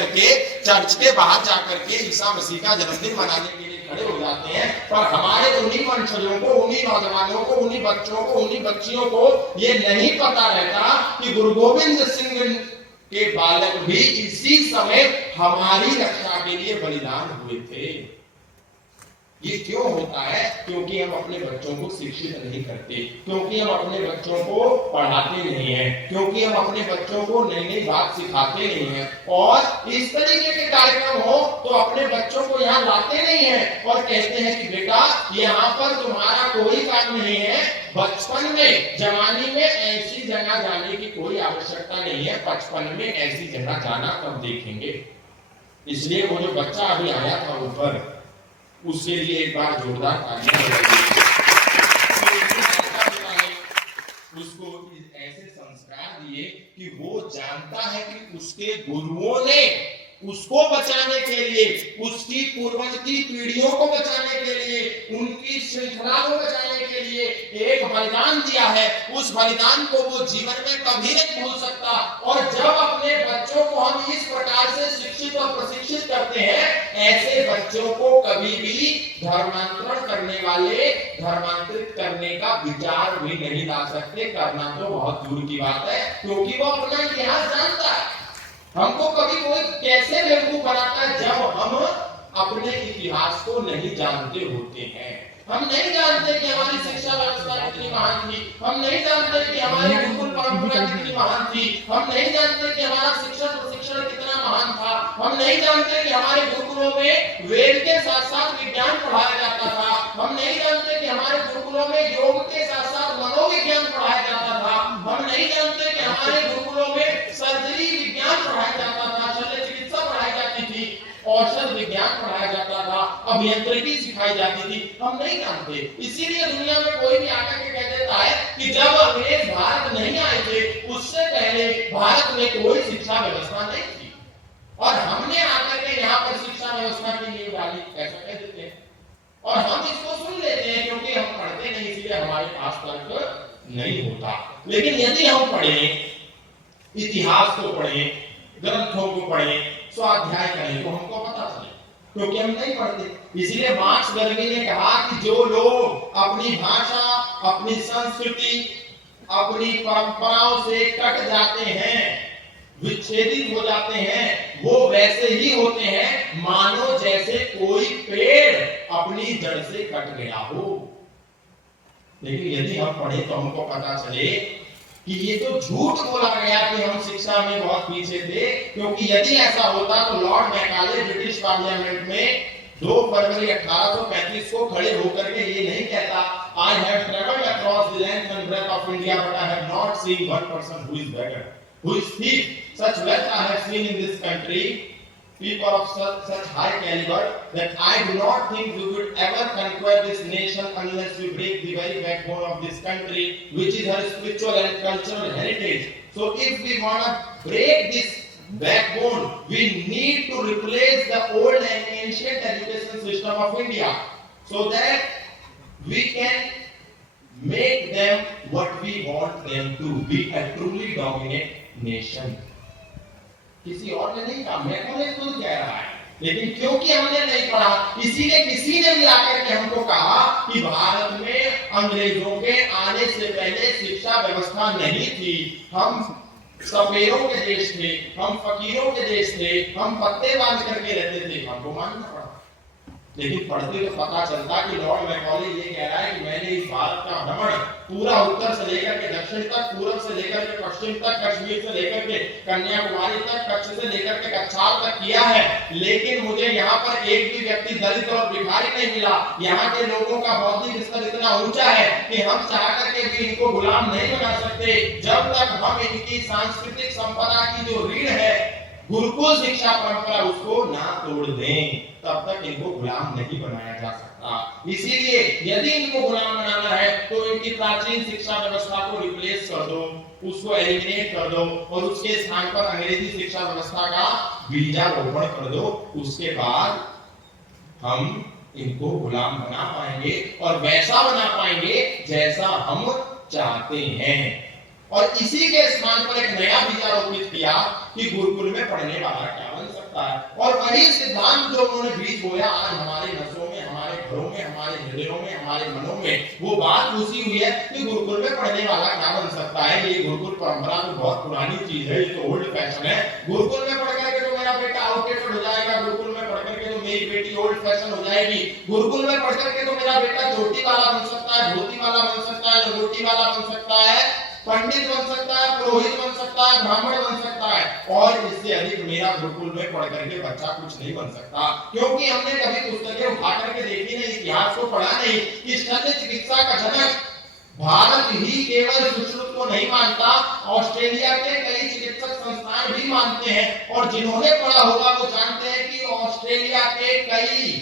करके चर्च के बाहर जाकर के ईसा मसीह का जन्मदिन मनाने के लिए खड़े हो जाते हैं। पर हमारे उन्हीं वंशजों को, उन्हीं नौजवानों को, उन्हीं बच्चों को, उन्हीं बच्चियों को ये नहीं पता रहता कि गुरु गोविंद सिंह के बालक भी इसी समय हमारी रक्षा के लिए बलिदान हुए थे। ये क्यों होता है? क्योंकि हम अपने बच्चों को शिक्षित नहीं करते, क्योंकि हम अपने बच्चों को पढ़ाते नहीं हैं, क्योंकि हम अपने बच्चों को नई नई बात सिखाते नहीं हैं। और इस तरीके के कार्यक्रम हो तो अपने बच्चों को यहाँ लाते नहीं हैं और कहते हैं कि बेटा यहाँ पर तुम्हारा कोई काम नहीं है, बचपन में जवानी में ऐसी जगह जाने की कोई आवश्यकता नहीं है, बचपन में ऐसी जगह जाना तब देखेंगे। इसलिए वो जो बच्चा अभी आया था ऊपर, उसके लिए एक बार जोरदार तालियां बजाइए। उसको ऐसे संस्कार दिए कि वो जानता है कि उसके गुरुओं ने उसको बचाने के लिए, उसकी पूर्वज की पीढ़ियों को बचाने के लिए, उनकी श्रृंखला को बचाने के लिए एक बलिदान दिया है। उस बलिदान को वो जीवन में कभी नहीं भूल सकता। और जब अपने बच्चों को हम इस प्रकार से शिक्षित और प्रशिक्षित करते हैं, ऐसे बच्चों को कभी भी धर्मांतरण करने वाले धर्मांतरित करने का विचार भी नहीं ला सकते। करना तो बहुत दूर की बात है, क्योंकि वो अपना इतिहास जानता है। हमको कभी कोई कैसे बेवकूफ बनाता है जब हम अपने इतिहास को नहीं जानते होते हैं। हम नहीं जानते कि हमारी शिक्षा व्यवस्था कितनी महान थी, हम नहीं जानते कि हमारी गुरुकुल परंपरा कितनी महान थी, हम नहीं जानते कि हमारा शिक्षण प्रशिक्षण कितना महान था, हम नहीं जानते कि हमारे गुरुकुलों में वेद के साथ साथ विज्ञान पढ़ाया जाता था, हम नहीं जानते कि हमारे गुरुकुलों में योग के साथ साथ मनोविज्ञान पढ़ाया जाता था, हम नहीं जानते कि हमारे गुरुकुलों में सर्जरी विज्ञान पढ़ाया जाता था, शल्य चिकित्सा पढ़ाई जाती थी, औषध विज्ञान पढ़ाया जाता था, अभियंत्रिकी सिखाई जाती थी। हम नहीं जानते। इसीलिए दुनिया में कोई भी आकर के कह देता है कि जब अंग्रेज भारत नहीं आए थे, उससे पहले भारत में कोई शिक्षा व्यवस्था नहीं थी और हमने आकर के यहाँ पर शिक्षा व्यवस्था की नींव डाली, ऐसा कह देते हैं। और हम इसको सुन लेते हैं क्योंकि हम पढ़ते नहीं, इसलिए हमारे पास तर्क नहीं होता। लेकिन यदि हम पढ़ें, इतिहास को पढ़ें, ग्रंथों को पढ़ें, स्वाध्याय करें, तो हमको पता चले, क्योंकि हम नहीं पढ़ते। इसलिए मार्क्स गर्गी ने कहा कि जो लोग अपनी भाषा, अपनी संस्कृति, अपनी परंपराओं से कट जाते हैं, विच्छेदित हो जाते हैं, वो वैसे ही होते हैं मानो जैसे कोई पेड़ अपनी जड़ से कट गया हो। लेकिन यदि हम पढ़े तो हमको पता चले कि ये तो झूठ बोला गया कि हम शिक्षा में बहुत पीछे थे, क्योंकि यदि ऐसा होता तो लॉर्ड मैकाले ब्रिटिश पार्लियामेंट में 2 फरवरी 1835 को खड़े होकर के ये नहीं कहता, I have traveled across the length and breadth of India, but I have not seen one person who is beggar, who is thief. Such wealth I have seen in this country, people of such high caliber, that I do not think we would ever conquer this nation unless we break the very backbone of this country, which is her spiritual and cultural heritage. So if we want to break this backbone, we need to replace the old and ancient education system of India, so that we can make them what we want them to be, a truly dominant nation. किसी और ने नहीं कहा, Macaulay खुद कह रहा है। लेकिन क्योंकि हमने नहीं पढ़ा, इसीलिए किसी ने भी आकर के हमको कहा कि भारत में अंग्रेजों के आने से पहले शिक्षा व्यवस्था नहीं थी, हम सपेरों के देश थे, हम फकीरों के देश थे, हम पत्ते बांध करके रहते थे, हमको मानना पड़ा। लेकिन पढ़ते तो पता चलता कि लॉर्ड मैकाले ये कह रहा है कि मैंने इस भारत का भ्रमण पूरा उत्तर से लेकर के दक्षिण तक, पूर्व से लेकर के पश्चिम तक, कश्मीर से लेकर के कन्याकुमारी तक, कच्छ से लेकर के कच्छार तक किया है, लेकिन मुझे यहाँ पर एक भी व्यक्ति दलित और भिखारी नहीं मिला। यहाँ के लोगों का बौद्धिक स्तर इतना ऊंचा है कि हम चाह करके भी इनको गुलाम नहीं बना सकते। जब तक हम इनकी सांस्कृतिक संपदा की जो रीढ़ है, गुरुकुल शिक्षा परंपरा, उसको ना तोड़ दें, तब तक इनको गुलाम नहीं बनाया जा सकता। इसीलिए यदि इनको गुलाम बनाना है तो इनकी प्राचीन शिक्षा व्यवस्था को रिप्लेस कर दो, उसको एलिमिनेट कर दो और उसके स्थान पर अंग्रेजी शिक्षा व्यवस्था का बीजारोपण कर दो। उसके बाद हम इनको गुलाम बना पाएंगे और वैसा बना पाएंगे जैसा हम चाहते हैं। और इसी के स्थान पर एक नया बीजारोपित किया कि गुरुकुल में पढ़ने वाला क्या बन सकता है। सकता है। और वही सिद्धांत जो उन्होंने बीज बोया आज हमारे नसों में, हमारे घरों में, हमारे हृदयों में, हमारे मनों में वो बात घुसी हुई है कि गुरुकुल में पढ़ने वाला क्या बन सकता है। ये गुरुकुल परंपरा तो बहुत पुरानी चीज है, ये तो ओल्ड फैशन है। गुरुकुल में पढ़ करके तो मेरा बेटा आउटडेटेड हो जाएगा, गुरुकुल में पढ़ करके तो मेरी बेटी ओल्ड फैशन हो जाएगी, गुरुकुल में पढ़ करके तो मेरा बेटा चोटी वाला बन सकता है, धोती वाला बन सकता है, लंगोटी वाला बन सकता है, पंडित बन सकता है, पुरोहित बन सकता है, ब्राह्मण बन सकता है, और इससे अधिक मेरा गुरुकुल में पढ़ करके बच्चा कुछ नहीं बन सकता। क्योंकि हमने कभी पुस्तकें उठा करके देखी नहीं, इतिहास को पढ़ा नहीं कि शल्य चिकित्सा का जनक भारत ही केवल सुश्रुत को नहीं मानता, ऑस्ट्रेलिया के कई चिकित्सक संस्थान भी मानते हैं। और जिन्होंने पढ़ा होगा वो जानते हैं कि ऑस्ट्रेलिया के कई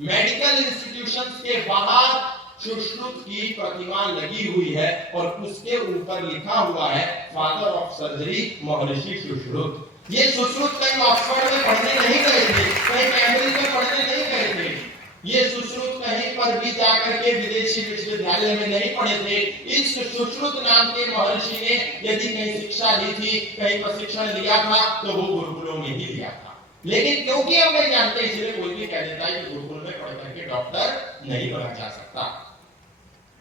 मेडिकल इंस्टीट्यूशंस के बाहर सुश्रुत की प्रतिमा लगी हुई है और उसके ऊपर लिखा हुआ है फादर ऑफ सर्जरी महर्षि सुश्रुत। ये सुश्रुत कहीं ऑक्सफोर्ड में पढ़ने नहीं गए थे, कहीं कैम्ब्रिज में पढ़ने नहीं गए थे, ये सुश्रुत कहीं पर भी जाकर के विदेशी विश्वविद्यालय में नहीं पढ़े थे। इस सुश्रुत नाम के महर्षि ने यदि कहीं शिक्षा ली थी, कहीं प्रशिक्षण लिया था, तो वो गुरुकुलों में ही लिया था। लेकिन क्योंकि हम नहीं जानते इसलिए कोई भी कह देता है कि गुरुकुल में पढ़ करके डॉक्टर नहीं बना जा सकता।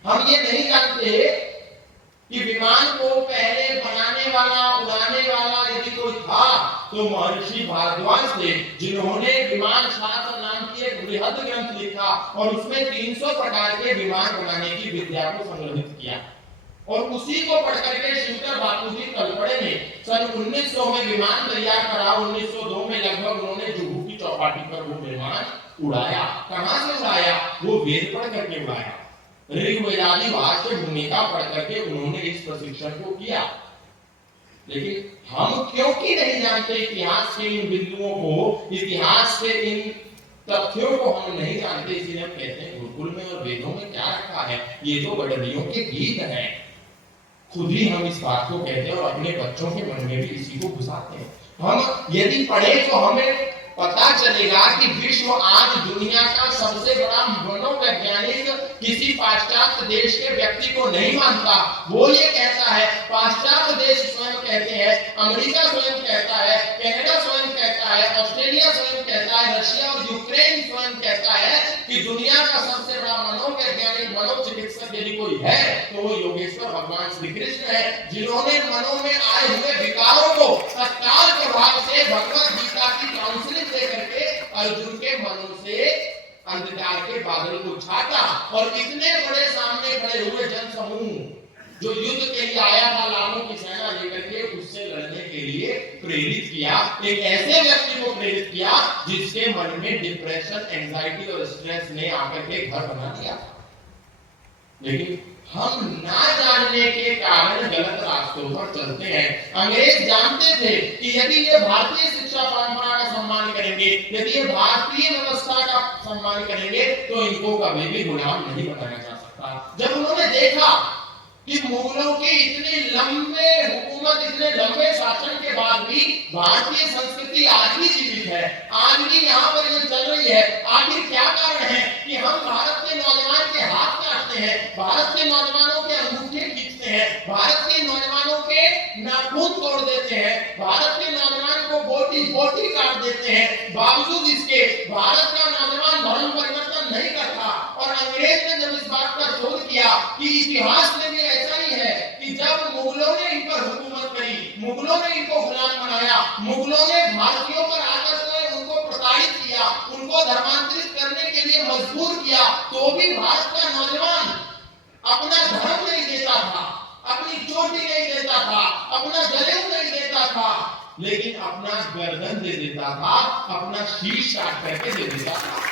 हम ये नहीं जानते कि विमान को पहले बनाने वाला, उड़ाने वाला यदि कोई था तो महर्षि भारद्वाज थे, जिन्होंने विमान शास्त्र नाम की एक बृहद ग्रंथ लिखा और उसमें 300 प्रकार के विमान बनाने की विद्या को संग्रहित किया। और उसी को पढ़ करके शंकर बापूजी तलपड़े ने सन 1900 में विमान तैयार करा। 1902 में लगभग उन्होंने जुहू की चौपाटी पर वो विमान उड़ाया। कहां से उड़ाया? वो वेद पढ़ करके उड़ाया, ऋग्वेदादि भाष्य भूमिका पढ़ करके उन्होंने इस प्रशिक्षण को किया। लेकिन हम क्योंकि नहीं जानते इतिहास के इन बिंदुओं को, इतिहास के इन तथ्यों को हम नहीं जानते, इसलिए हम कहते हैं गुरुकुल में और वेदों में क्या रखा है, ये तो गडरियों के गीत हैं। खुद ही हम इस बात को कहते हैं और अपने बच्चों के मन में भी इसी को घुसाते हैं। हम यदि पढ़े तो हमें पता चलेगा कि विश्व आज दुनिया का सबसे बड़ा मनोवैज्ञानिक किसी पाश्चात्य देश के व्यक्ति को नहीं मानता। वो ये कहता है, पाश्चात्य देश स्वयं कहते हैं, अमेरिका स्वयं कहता है, कनाडा स्वयं कहता है, ऑस्ट्रेलिया स्वयं कहता है, रशिया और यूक्रेन स्वयं कहता है कि दुनिया का सबसे बड़ा मनोवैज्ञानिक, मनोचिकित्सक यदि कोई है तो वो योगेश्वर भगवान श्री कृष्ण है, जिन्होंने मनों में आए हुए विकारों को तत्काल प्रभाव से भगवत गीता की काउंसलिंग देकर के अर्जुन के मनों से अंधकार के बादल को छाटा और इतने बड़े सामने खड़े हुए जन समूह जो युद्ध के लिए आया था, लाखों की सेना लेकर के, उससे लड़ने के लिए प्रेरित किया। एक ऐसे व्यक्ति को प्रेरित किया जिसके मन में डिप्रेशन, एंजाइटी और स्ट्रेस ने आकर के घर बना दिया। लेकिन हम ना जानने के कारण गलत रास्तों पर चलते हैं। अंग्रेज जानते थे कि यदि ये भारतीय शिक्षा परंपरा का सम्मान करेंगे, यदि ये भारतीय व्यवस्था का सम्मान करेंगे, तो इनको कभी भी गुलाम नहीं बनाया जा सकता। जब उन्होंने देखा कि मुगलों की इतने लंबे हुकूमत, इतने लंबे शासन के बाद भी भारतीय संस्कृति आज भी जीवित है, आज भी यहाँ पर ये चल रही है, आखिर क्या कारण है कि हम भारत के नौजवान के हाथ काटते हैं, भारत के नौजवानों के अंगूठे खींचते हैं, भारत के नौजवानों के नाखून तोड़ देते हैं, भारत के नौजवान को बोटी बोटी काट देते हैं, बावजूद इसके भारत का नौजवान धर्म परिवर्तन नहीं करता। और अंग्रेज ने जब इस बात का शोध किया कि इतिहास में भी ऐसा ही है कि जब मुगलों ने इन पर हुकूमत करी, मुगलों ने इनको गुलाम बनाया, मुगलों ने भारतीयों पर आकर के उनको प्रताड़ित किया, उनको धर्मांतरित करने के लिए मजबूर किया, तो भी भारत का नौजवान अपना धर्म नहीं देता था, अपनी चोटी नहीं देता था, अपना जनेऊ नहीं देता था, लेकिन अपना गर्दन दे देता था, अपना शीश काट करके दे देता था।